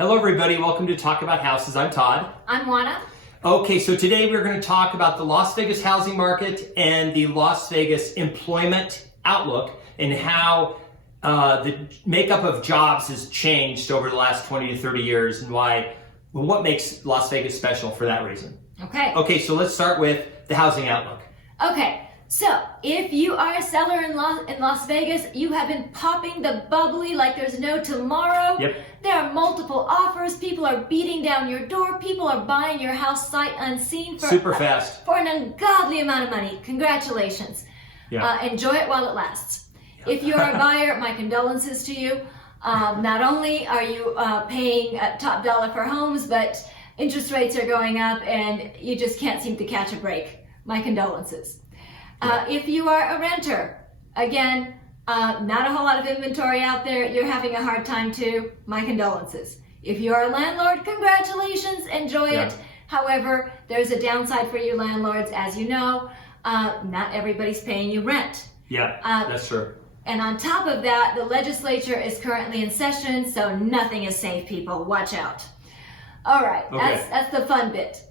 Hello everybody, welcome to Talk About Houses. I'm Todd. I'm Juana. Okay, so today we're going to talk about the Las Vegas housing market and the Las Vegas employment outlook and how the makeup of jobs has changed over the last 20 to 30 years and what makes Las Vegas special for that reason. Okay, so let's start with the housing outlook. Okay, so if you are a seller in Las Vegas, you have been popping the bubbly like there's no tomorrow. Yep. There are multiple offers. People are beating down your door. People are buying your house sight unseen for Super fast. For an ungodly amount of money. Congratulations. Yeah. Enjoy it while it lasts. If you're a buyer, my condolences to you. Not only are you paying top dollar for homes, but interest rates are going up and you just can't seem to catch a break. My condolences. If you are a renter, again, not a whole lot of inventory out there, you're having a hard time too. My condolences. If you're a landlord, congratulations, enjoy it. However, there's a downside for you landlords, as you know. Not everybody's paying you rent. Yeah, that's true. And on top of that, the legislature is currently in session, so nothing is safe, people. Watch out. All right, Okay. that's the fun bit.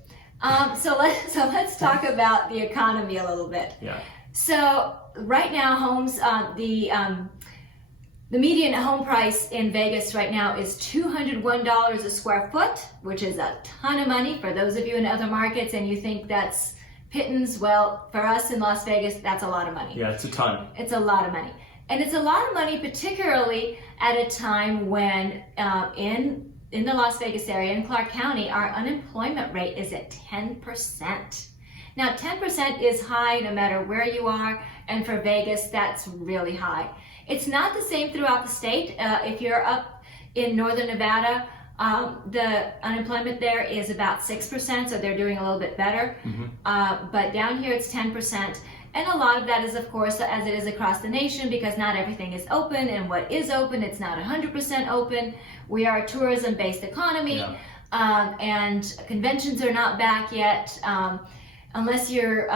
So let's talk about the economy a little bit. Yeah. So right now, homes, the median home price in Vegas right now is $201 a square foot, which is a ton of money for those of you in other markets, and you think that's pittance. Well, for us in Las Vegas, that's a lot of money. Yeah, it's a ton. It's a lot of money. And it's a lot of money, particularly at a time when in the Las Vegas area, in Clark County, our unemployment rate is at 10%. Now, 10% is high no matter where you are, and for Vegas, that's really high. It's not the same throughout the state. If you're up in northern Nevada, the unemployment there is about 6%, so they're doing a little bit better. But down here, it's 10%. And a lot of that is, of course, as it is across the nation, because not everything is open, and what is open, it's not 100% open. We are a tourism-based economy, and conventions are not back yet. Unless you're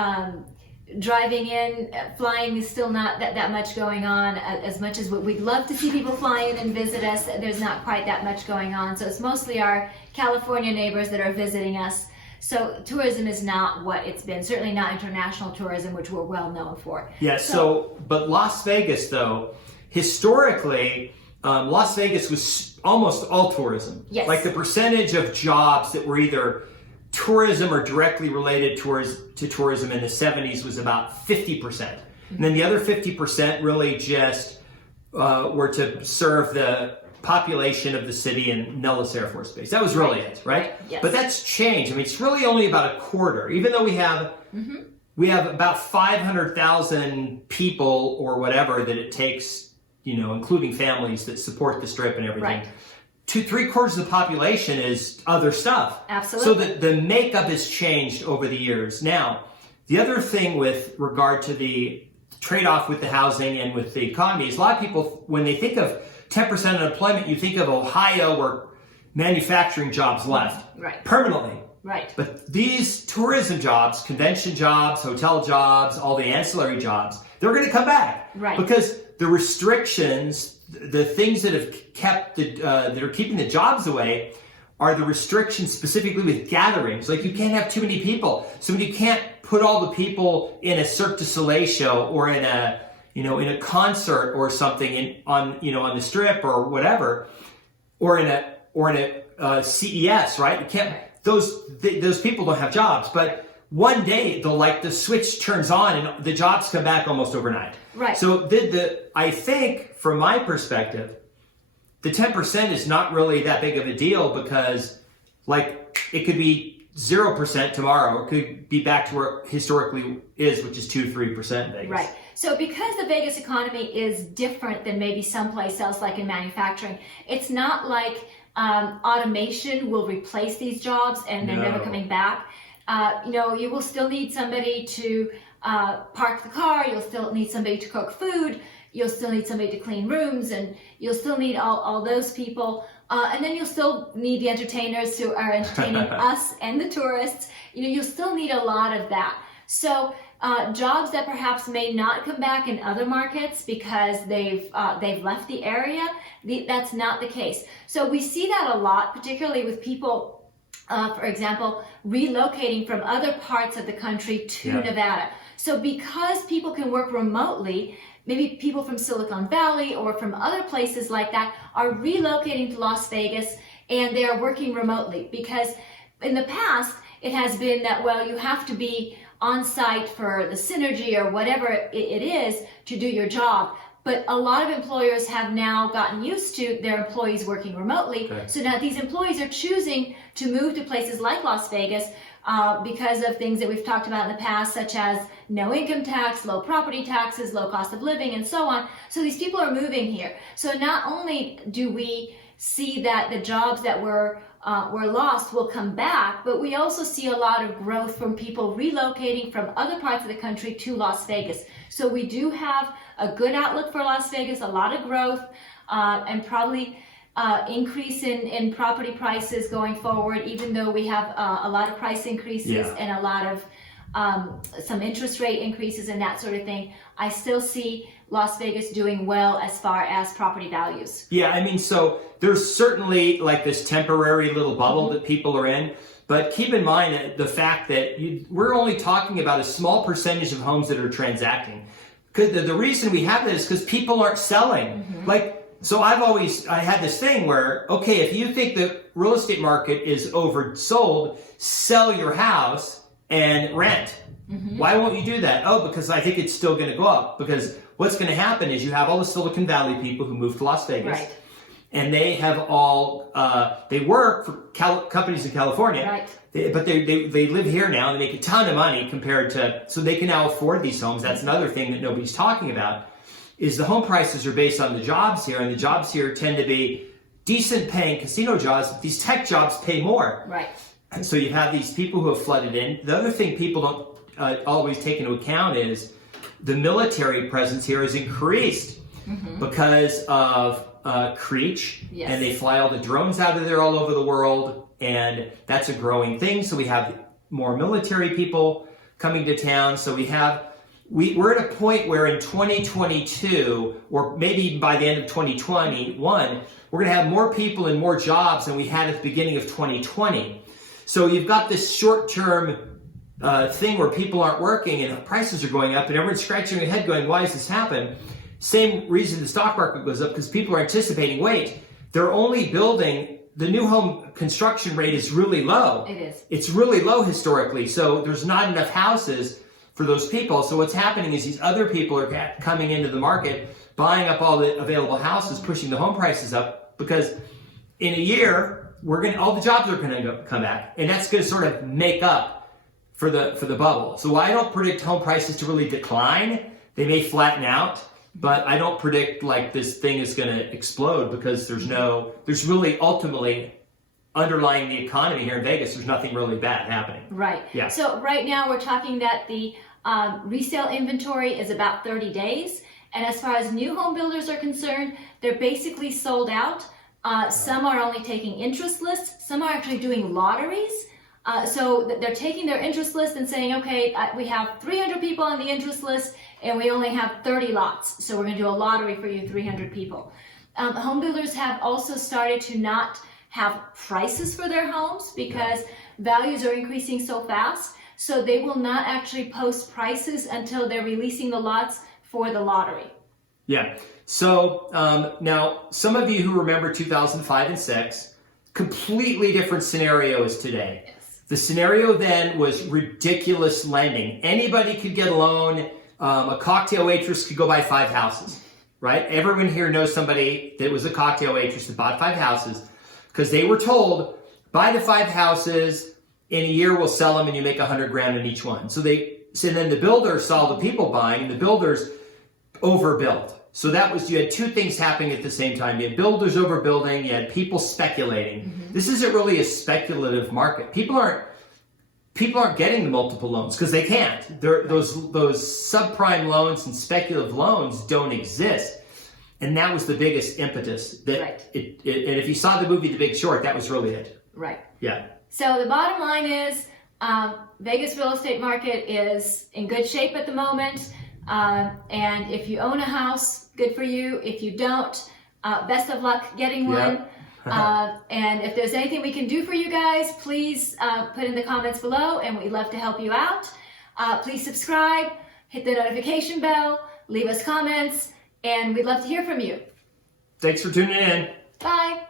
driving in, flying is still not that much going on. As much as we'd love to see people fly in and visit us, there's not quite that much going on. So it's mostly our California neighbors that are visiting us. So tourism is not what it's been, certainly not international tourism, which we're well known for. Yeah, but Las Vegas, though, historically, Las Vegas was almost all tourism. Yes. Like the percentage of jobs that were either tourism or directly related to tourism in the 70s was about 50%. And then the other 50% really just were to serve the population of the city and Nellis Air Force Base. That was really it, right? Yes. But that's changed. I mean, it's really only about a quarter, even though we have about 500,000 people or whatever that it takes, including families that support the Strip and everything. Right. 2-3/4 of the population is other stuff. Absolutely. So the makeup has changed over the years. Now, the other thing with regard to the trade-off with the housing and with the economy is a lot of people, when they think of 10% unemployment, you think of Ohio where manufacturing jobs left permanently. Right. But these tourism jobs, convention jobs, hotel jobs, all the ancillary jobs, they're going to come back. Right. Because the restrictions, the things that have kept that are keeping the jobs away are the restrictions specifically with gatherings. Like you can't have too many people. So you can't put all the people in a Cirque du Soleil show or in a in a concert or something on the Strip or whatever, or in a CES, right? You can't. Those people don't have jobs, but one day the switch turns on and the jobs come back almost overnight. Right. So I think from my perspective, the 10% is not really that big of a deal because it could be 0% tomorrow, or it could be back to where it historically is, which is 2-3% in Vegas. Right. So because the Vegas economy is different than maybe someplace else, like in manufacturing, it's not like automation will replace these jobs and they're never coming back. You will still need somebody to park the car. You'll still need somebody to cook food. You'll still need somebody to clean rooms, and you'll still need all those people. And then you'll still need the entertainers who are entertaining us and the tourists. You'll still need a lot of that. So jobs that perhaps may not come back in other markets because they've left the area. That's not the case. So we see that a lot, particularly with people, for example, relocating from other parts of the country to Nevada. So because people can work remotely, maybe people from Silicon Valley or from other places like that are relocating to Las Vegas, and they are working remotely, because in the past it has been that, well, you have to be on site for the synergy or whatever it is to do your job. But a lot of employers have now gotten used to their employees working remotely. Okay. So now these employees are choosing to move to places like Las Vegas because of things that we've talked about in the past, such as no income tax, low property taxes, low cost of living, and so on. So these people are moving here. So not only do we see that the jobs that were lost will come back, but we also see a lot of growth from people relocating from other parts of the country to Las Vegas. So we do have a good outlook for Las Vegas, a lot of growth, and probably increase in property prices going forward, even though we have a lot of price increases and a lot of some interest rate increases and that sort of thing. I still see Las Vegas doing well as far as property values. Yeah, I mean, so there's certainly like this temporary little bubble that people are in, but keep in mind the fact that we're only talking about a small percentage of homes that are transacting. Because the reason we have that is because people aren't selling. So I had this thing where, okay, if you think the real estate market is oversold, sell your house and rent. Why won't you do that? Oh, because I think it's still going to go up. Because what's going to happen is you have all the Silicon Valley people who move to Las Vegas. Right. And they have all, they work for companies in California. Right. But they live here now and they make a ton of money compared to, so they can now afford these homes. That's another thing that nobody's talking about, is the home prices are based on the jobs here, and the jobs here tend to be decent paying casino jobs. These tech jobs pay more. Right. And so you have these people who have flooded in. The other thing people don't always take into account is the military presence here has increased because of Creech, and they fly all the drones out of there all over the world, and that's a growing thing. So we have more military people coming to town. So we're at a point where in 2022, or maybe by the end of 2021, we're going to have more people and more jobs than we had at the beginning of 2020. So you've got this short-term thing where people aren't working and prices are going up and everyone's scratching their head going, why does this happen? Same reason the stock market goes up, because people are anticipating, wait, they're only building, the new home construction rate is really low. It is. It's really low historically, so there's not enough houses for those people. So what's happening is these other people are coming into the market, buying up all the available houses, pushing the home prices up, because in a year, all the jobs are going to come back, and that's going to sort of make up for the bubble. So I don't predict home prices to really decline. They may flatten out, but I don't predict like this thing is going to explode, because there's really ultimately underlying the economy here in Vegas, there's nothing really bad happening. Right. Yeah. So right now we're talking that the resale inventory is about 30 days. And as far as new home builders are concerned, they're basically sold out. Some are only taking interest lists. Some are actually doing lotteries. So they're taking their interest list and saying, okay, we have 300 people on the interest list and we only have 30 lots. So we're going to do a lottery for you, 300 people. Home builders have also started to not have prices for their homes because values are increasing so fast. So they will not actually post prices until they're releasing the lots for the lottery. Yeah. So now some of you who remember 2005 and 6, completely different scenarios today. Yes. The scenario then was ridiculous lending. Anybody could get a loan. A cocktail waitress could go buy 5 houses, right? Everyone here knows somebody that was a cocktail waitress that bought 5 houses because they were told, buy the 5 houses, in a year we'll sell them and you make $100,000 in each one. So then the builders saw the people buying, and the builders overbuilt. So you had 2 things happening at the same time. You had builders overbuilding, you had people speculating. This isn't really a speculative market. People aren't getting the multiple loans because they can't. Those subprime loans and speculative loans don't exist. And that was the biggest impetus. And if you saw the movie The Big Short, that was really it. Right. Yeah. So the bottom line is Vegas real estate market is in good shape at the moment. And if you own a house, good for you. If you don't, best of luck getting one. And if there's anything we can do for you guys, please put in the comments below, and we'd love to help you out. Please subscribe, hit the notification bell, leave us comments, and we'd love to hear from you. Thanks for tuning in. Bye.